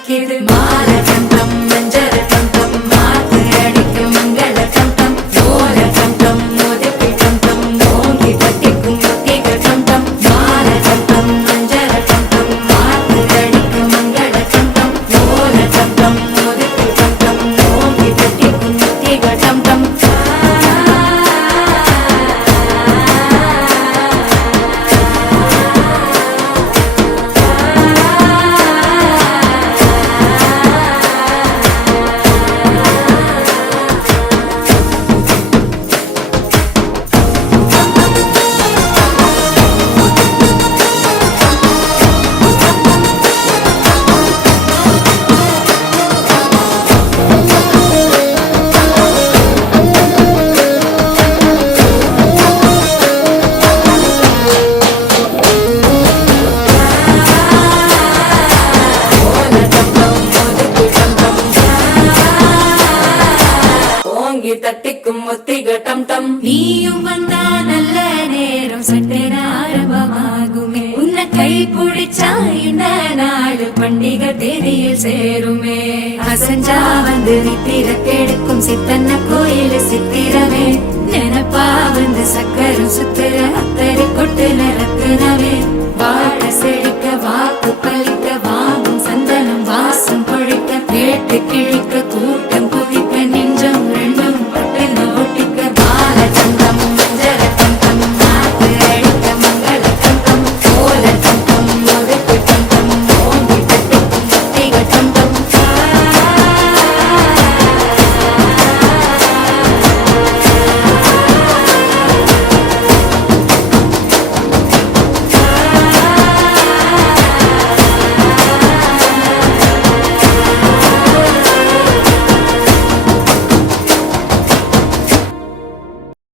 அழைக்கிது மால டம் டம் மஞ்சள் டம் டம் மாத்து அடிக்கும் மங்கள டம் டம் ஓல டம் டம் மோதிப்பி டம் டம் ஓங்கி தட்டிக்கும் முத்திக டம் டம் மால டம் டம் மஞ்சள் டம் டம் மாத்து அடிக்கும் மங்கள டம் டம் ஓல டம் டம் மோதிப்பி டம் டம் ஓங்கி தட்டிக்கும் முத்திக டம் டம் தட்டிக்கும் முத்திக டம் டம் நீயும் வந்தா நல்ல நேரம் சட்டென ஆரம்பமாகுமே உன்னை கை பிடிச்சா இந்த நாடு பண்டிகை தேதியில் சேருமே அசஞ்சா வந்து நித்திர கெடுக்கும் சித்தன்ன கோயில் சித்திரமே நினப்பா வந்து சக்கரம் சுத்துற அத்தரி கொட்டுல ரத்தினமே